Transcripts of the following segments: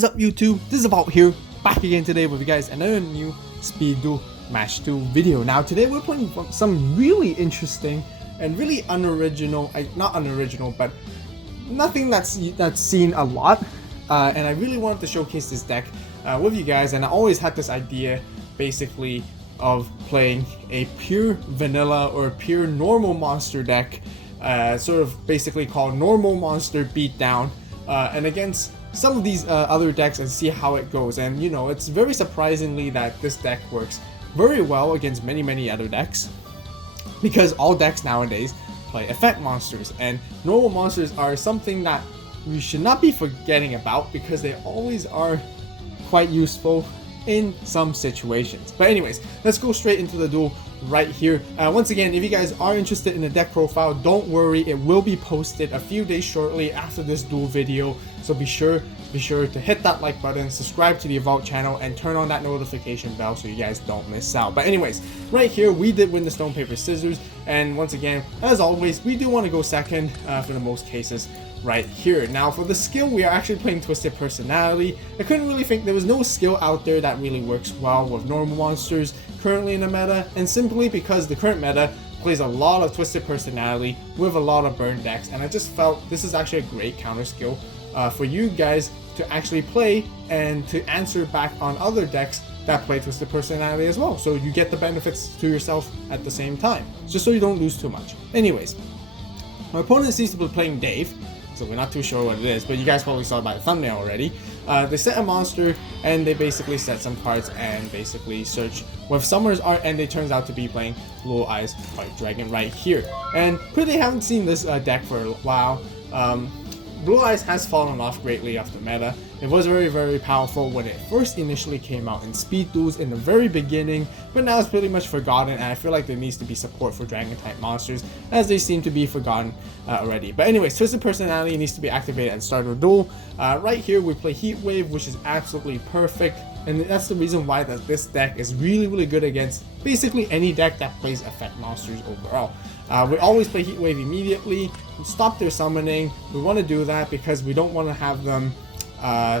is up, YouTube? This is AVAULT here, back again today with you guys another new Speed Duel Match 2 video. Now today we're playing some really interesting and really unoriginal, not unoriginal, but nothing that's seen a lot, and I really wanted to showcase this deck with you guys. And I always had this idea basically of playing a pure vanilla or pure normal monster deck, sort of basically called normal monster beatdown, and against some of these other decks and see how it goes. And you know, it's very surprisingly that this deck works very well against many other decks, because all decks nowadays play effect monsters, and normal monsters are something that we should not be forgetting about because they always are quite useful in some situations. But anyways, let's go straight into the duel right here. Once again, if you guys are interested in the deck profile, don't worry, it will be posted a few days shortly after this duel video, so be sure to hit that like button, subscribe to the AVAULT channel, and turn on that notification bell so you guys don't miss out. But anyways, right here we did win the stone paper scissors, and once again, as always, we do want to go second for the most cases right here. Now for the skill, we are actually playing Twisted Personality. I couldn't really think, there was no skill out there that really works well with normal monsters currently in the meta, and simply because the current meta plays a lot of Twisted Personality with a lot of burn decks, and I just felt this is actually a great counter skill for you guys to actually play and to answer back on other decks that play Twisted Personality as well, so you get the benefits to yourself at the same time, just so you don't lose too much. Anyways, my opponent seems to be playing Dave, so we're not too sure what it is, but you guys probably saw it by the thumbnail already. They set a monster, and they basically set some cards and basically search with Summer's Art, and it turns out to be playing Blue Eyes White Dragon right here. And pretty haven't seen this deck for a while. Blue Eyes has fallen off greatly off the meta. It was very powerful when it first initially came out in Speed Duels in the very beginning, but now it's pretty much forgotten, and I feel like there needs to be support for dragon type monsters, as they seem to be forgotten already. But anyways, Twisted Personality needs to be activated at the start of the duel. Right here we play Heat Wave, which is absolutely perfect, and that's the reason why that this deck is really good against basically any deck that plays effect monsters overall. We always play Heat Wave immediately, stop their summoning. We want to do that because we don't want to have them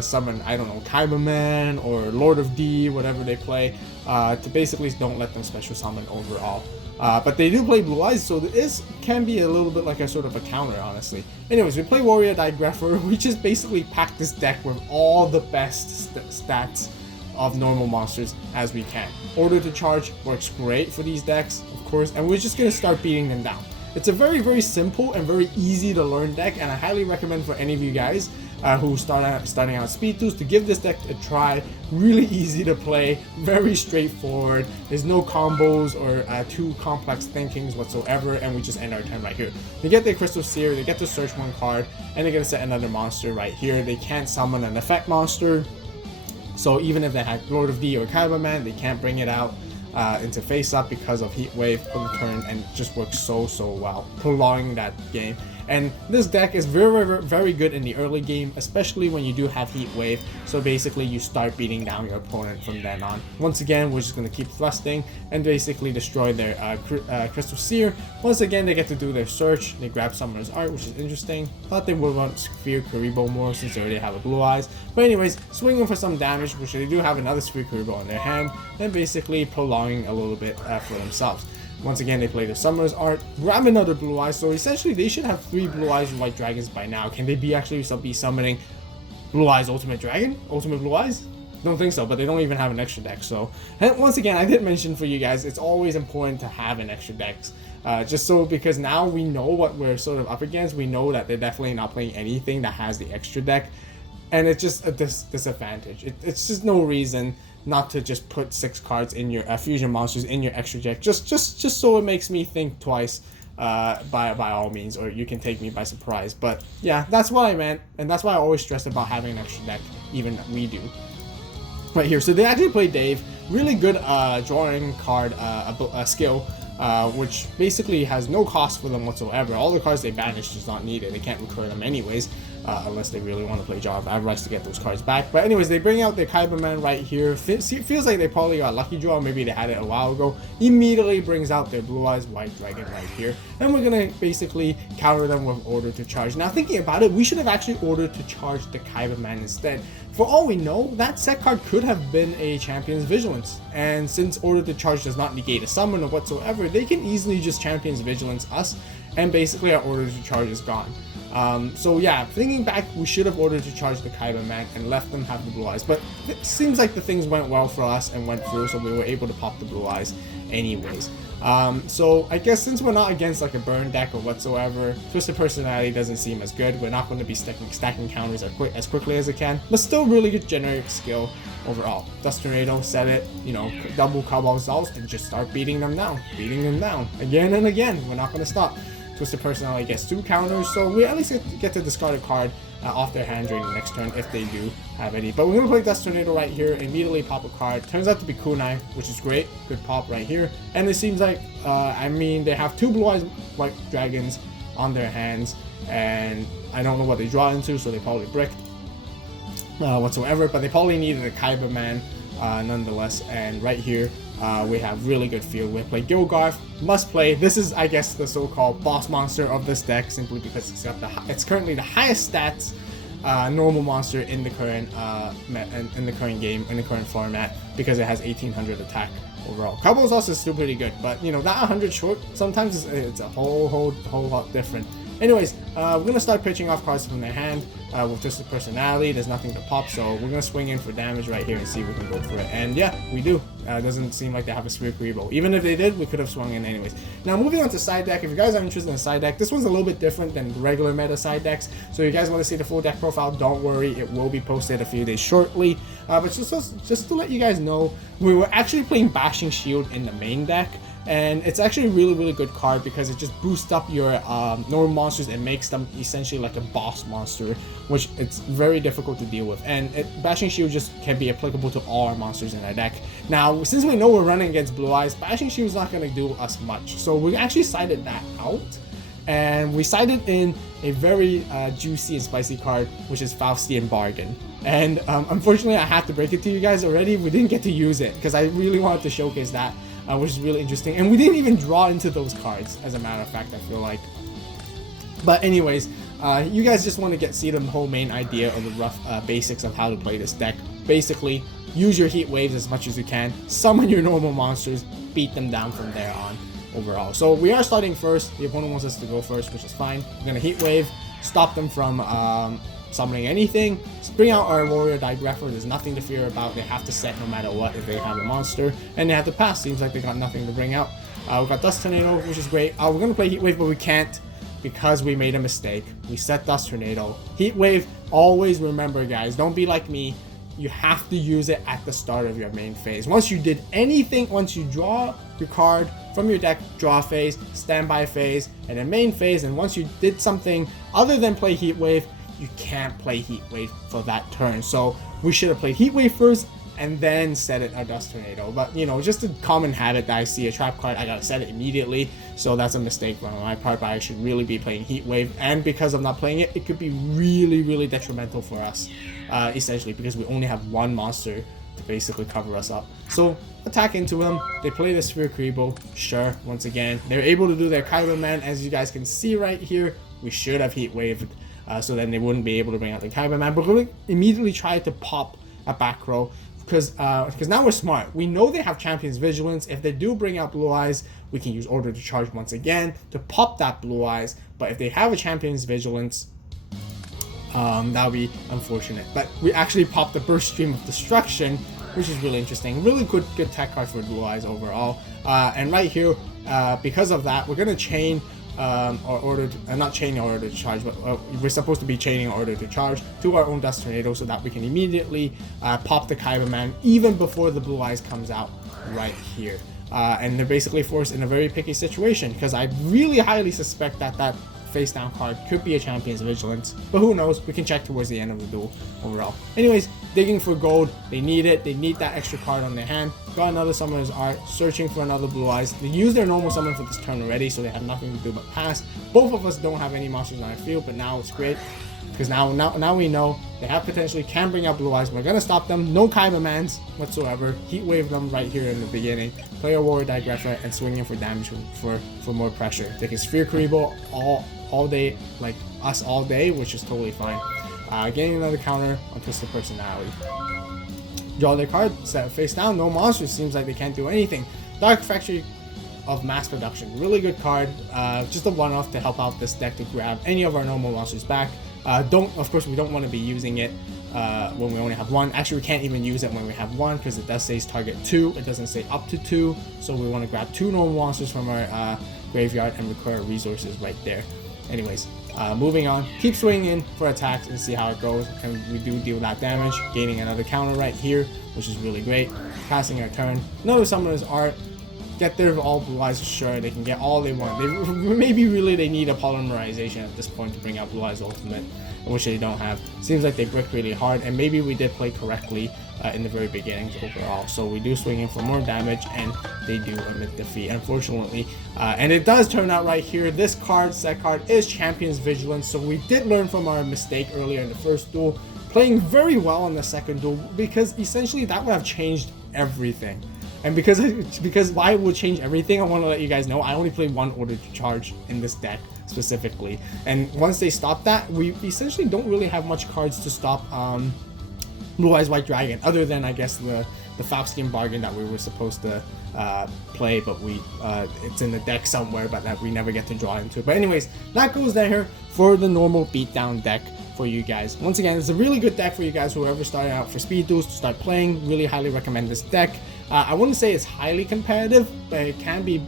summon, I don't know, Cyberman or Lord of D, whatever they play, to basically don't let them special summon overall. But they do play Blue Eyes, so this can be a little bit like a sort of a counter, honestly. Anyways, we play Warrior Digrapher. We just basically pack this deck with all the best stats of normal monsters as we can. Order to Charge works great for these decks, of course, and we're just going to start beating them down. It's a very simple and very easy to learn deck, and I highly recommend for any of you guys who starting out Speed Duels to give this deck a try. Really easy to play, very straightforward. There's no combos or too complex thinkings whatsoever, and we just end our turn right here. They get their Crystal Seer, they get to search one card, and they're going to set another monster right here. They can't summon an effect monster, so even if they had Lord of D or Cyberman, they can't bring it out into face up because of Heat Wave on the turn, and it just works so well, prolonging that game. And this deck is very good in the early game, especially when you do have Heat Wave, so basically you start beating down your opponent from then on. Once again, we're just going to keep thrusting and basically destroy their Crystal Seer. Once again, they get to do their search, they grab Summoner's Art, which is interesting. Thought they would want Sphere Kuribo more since they already have a Blue Eyes, but anyways, swinging for some damage, which they do have another Sphere Kuribo in their hand, and basically prolonging a little bit for themselves. Once again, they play the Summoner's Art, grab another Blue Eyes, so essentially they should have 3 Blue Eyes White Dragons by now. Can they be summoning Blue Eyes Ultimate Dragon? Ultimate Blue Eyes? Don't think so, but they don't even have an extra deck. So, and once again, I did mention for you guys, it's always important to have an extra decks. Just so, because now we know what we're sort of up against. We know that they're definitely not playing anything that has the extra deck, and it's just a disadvantage. It's just no reason not to just put 6 cards in your fusion monsters in your extra deck, just so it makes me think twice, by all means, or you can take me by surprise. But yeah, that's what I meant, and that's why I always stress about having an extra deck, even we do right here. So they actually play Dave, really good drawing card skill, which basically has no cost for them whatsoever. All the cards they banish is not needed, they can't recur them anyways. unless they really want to play draw. I'd like to get those cards back. But anyways, they bring out their Kaiba right here. Feels like they probably got lucky draw, maybe they had it a while ago. Immediately brings out their Blue Eyes White Dragon right here, and we're gonna basically counter them with Order to Charge. Now thinking about it, we should have actually ordered to charge the Kaiba instead. For all we know, that set card could have been a Champion's Vigilance, and since Order to Charge does not negate a summon or whatsoever, they can easily just Champion's Vigilance us, and basically our Order to Charge is gone. So yeah, thinking back, we should have ordered to charge the Kaiba and left them have the Blue Eyes, but it seems like the things went well for us and went through, so we were able to pop the Blue Eyes anyways. So I guess since we're not against like a burn deck or whatsoever, Twisted Personality doesn't seem as good. We're not going to be stacking counters as quickly as it can, but still really good generic skill overall. Dust Tornado, set it, you know, double Cobalt Results, and just start beating them down again and again. We're not going to stop. Twisted Personality gets 2 counters, so we at least get to discard a card off their hand during the next turn if they do have any. But we're going to play Dust Tornado right here, immediately pop a card. Turns out to be Kunai, which is great. Good pop right here. And it seems like, I mean, they have 2 Blue Eyes White Dragons on their hands, and I don't know what they draw into, so they probably bricked whatsoever, but they probably needed a Kaiba nonetheless. And right here, we have really good field. We play Gilgarth, must play. This is, I guess, the so-called boss monster of this deck, simply because it's currently the highest stats normal monster in the current game, in the current format, because it has 1800 attack overall. Couples also is still pretty good, but you know, that 100 short sometimes it's a whole lot different. Anyways, we're gonna start pitching off cards from their hand with Twisted Personality. There's nothing to pop, so we're gonna swing in for damage right here and see if we can go for it. And yeah, we do. It doesn't seem like they have a Sphere Kuriboh. Even if they did, we could have swung in anyways. Now moving on to side deck. If you guys are interested in the side deck, this one's a little bit different than regular meta side decks. So if you guys want to see the full deck profile, don't worry, it will be posted a few days shortly. But just to let you guys know, we were actually playing Bashing Shield in the main deck. And it's actually a really good card because it just boosts up your normal monsters and makes them essentially like a boss monster, which it's very difficult to deal with. And Bashing Shield just can be applicable to all our monsters in our deck. Now, since we know we're running against Blue Eyes, Bashing Shield is not going to do us much. So we actually sided that out. And we sided in a very juicy and spicy card, which is Faustian Bargain. And unfortunately, I have to break it to you guys already. We didn't get to use it because I really wanted to showcase that. Which is really interesting, and we didn't even draw into those cards, as a matter of fact, I feel like. But anyways, you guys just want to see the whole main idea of the rough basics of how to play this deck. Basically, use your heat waves as much as you can, summon your normal monsters, beat them down from there on overall. So we are starting first. The opponent wants us to go first, which is fine. We're gonna heat wave, stop them from summoning anything. Bring out our Warrior Digrapher. There's nothing to fear about. They have to set no matter what if they have a monster, and they have to pass. Seems like they got nothing to bring out. We've got Dust Tornado, which is great. We're gonna play Heat Wave, but we can't because we made a mistake. We set Dust Tornado. Heat Wave, always remember, guys, don't be like me. You have to use it at the start of your main phase. Once you did anything, once you draw your card from your deck, draw phase, standby phase, and then main phase, and once you did something other than play Heat Wave, you can't play Heat Wave for that turn. So we should have played Heat Wave first and then set it a Dust Tornado. But you know, just a common habit that I see a trap card, I gotta set it immediately. So that's a mistake on my part, but I should really be playing Heat Wave. And because of not playing it, it could be really detrimental for us, essentially, because we only have one monster to basically cover us up. So attack into them. They play the Sphere Kuriboh. Sure, once again, they're able to do their Kaiba Man. As you guys can see right here, we should have Heat Waved. So then they wouldn't be able to bring out the Kaiba Man. But we're going to immediately try to pop a back row because now we're smart. We know they have Champion's Vigilance. If they do bring out Blue Eyes, we can use Order to Charge once again to pop that Blue Eyes. But if they have a Champion's Vigilance, that would be unfortunate. But we actually popped the Burst Stream of Destruction, which is really interesting. Really good tech card for Blue Eyes overall. And right here, because of that, we're going to chain not chaining Order to Charge, but we're supposed to be chaining Order to Charge to our own Dust Tornado so that we can immediately pop the Kaiba Man even before the Blue Eyes comes out right here. And they're basically forced in a very picky situation because I really highly suspect that face down card could be a Champion's Vigilance, but who knows, we can check towards the end of the duel overall. Anyways, digging for gold, they need it, they need that extra card on their hand. Got another Summoner's Art, searching for another Blue Eyes. They used their normal summon for this turn already, so they have nothing to do but pass. Both of us don't have any monsters on our field, but now it's great. because now we know they have potentially can bring out Blue Eyes. We're gonna stop them. No Kai Demands whatsoever. Heat Wave them right here in the beginning. Play a Warrior Digrapher and swing in for damage for more pressure. They can Sphere Karibo all day, like us all day, which is totally fine. Getting another counter on Twisted Personality. Draw their card, set it face down, no monsters. Seems like they can't do anything. Dark Factory of Mass Production, really good card. Just a one-off to help out this deck to grab any of our normal monsters back. Of course, we don't want to be using it when we only have one. Actually, we can't even use it when we have one because it does say target 2. It doesn't say up to 2. So we want to grab 2 normal monsters from our graveyard and require resources right there. Anyways, moving on. Keep swinging in for attacks and see how it goes. And we do deal that damage, gaining another counter right here, which is really great. Passing our turn. Another Summoner's Art. Get their all Blue Eyes, sure, they can get all they want. Maybe really they need a polymerization at this point to bring out Blue Eyes Ultimate, which they don't have. Seems like they bricked really hard, and maybe we did play correctly in the very beginnings overall. So we do swing in for more damage, and they do omit defeat, unfortunately. And it does turn out right here, this set card is Champion's Vigilance. So we did learn from our mistake earlier in the first duel, playing very well in the second duel, because essentially that would have changed everything. And because why it would change everything, I want to let you guys know I only play one Order to Charge in this deck specifically. And once they stop that, we essentially don't really have much cards to stop Blue Eyes White Dragon, other than I guess the Falkskin Bargain that we were supposed to play, but it's in the deck somewhere, but that we never get to draw into. But anyways, that goes there for the normal Beatdown deck for you guys. Once again, it's a really good deck for you guys who ever started out for Speed Duels to start playing. Really highly recommend this deck. I wouldn't say it's highly competitive, but it can be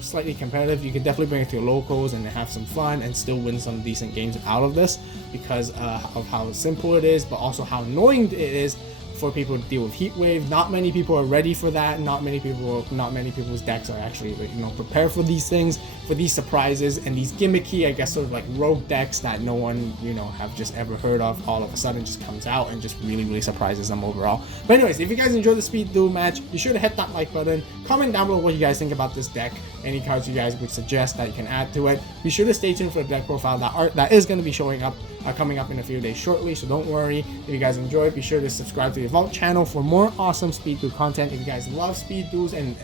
slightly competitive. You can definitely bring it to your locals and have some fun and still win some decent games out of this because of how simple it is, but also how annoying it is for people to deal with Heat Wave. Not many people are ready for that. Not many people's decks are actually, prepared for these things, for these surprises and these gimmicky, I guess, sort of like rogue decks that no one, have just ever heard of. All of a sudden just comes out and just really surprises them overall. But anyways, if you guys enjoyed the Speed Duel match, be sure to hit that like button. Comment down below what you guys think about this deck. Any cards you guys would suggest that you can add to it. Be sure to stay tuned for the deck profile that is going to be showing up, coming up in a few days shortly. So don't worry. If you guys enjoyed, be sure to subscribe to the AVAULT channel for more awesome Speed Duel content. If you guys love Speed Duels and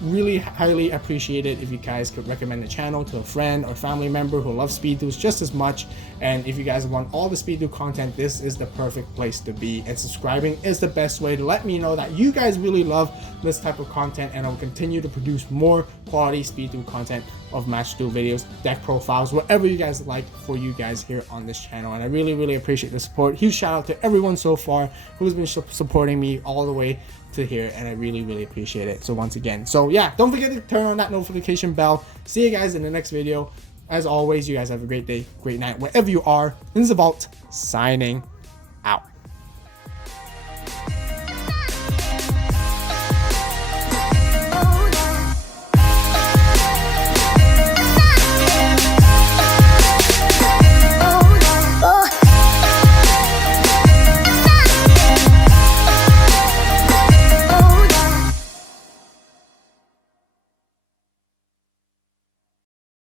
really highly appreciate it if you guys could recommend the channel to a friend or family member who loves Speed Duels just as much. And if you guys want all the Speed Duel content, this is the perfect place to be, and subscribing is the best way to let me know that you guys really love this type of content, and I'll continue to produce more quality Speed Duel content of match duel videos, deck profiles, whatever you guys like for you guys here on this channel. And I really appreciate the support. Huge shout out to everyone so far who's been supporting me all the way to here, and I really appreciate it. So once again, yeah, don't forget to turn on that notification bell. See you guys in the next video. As always, you guys have a great day, great night, wherever you are. This is AVAULT signing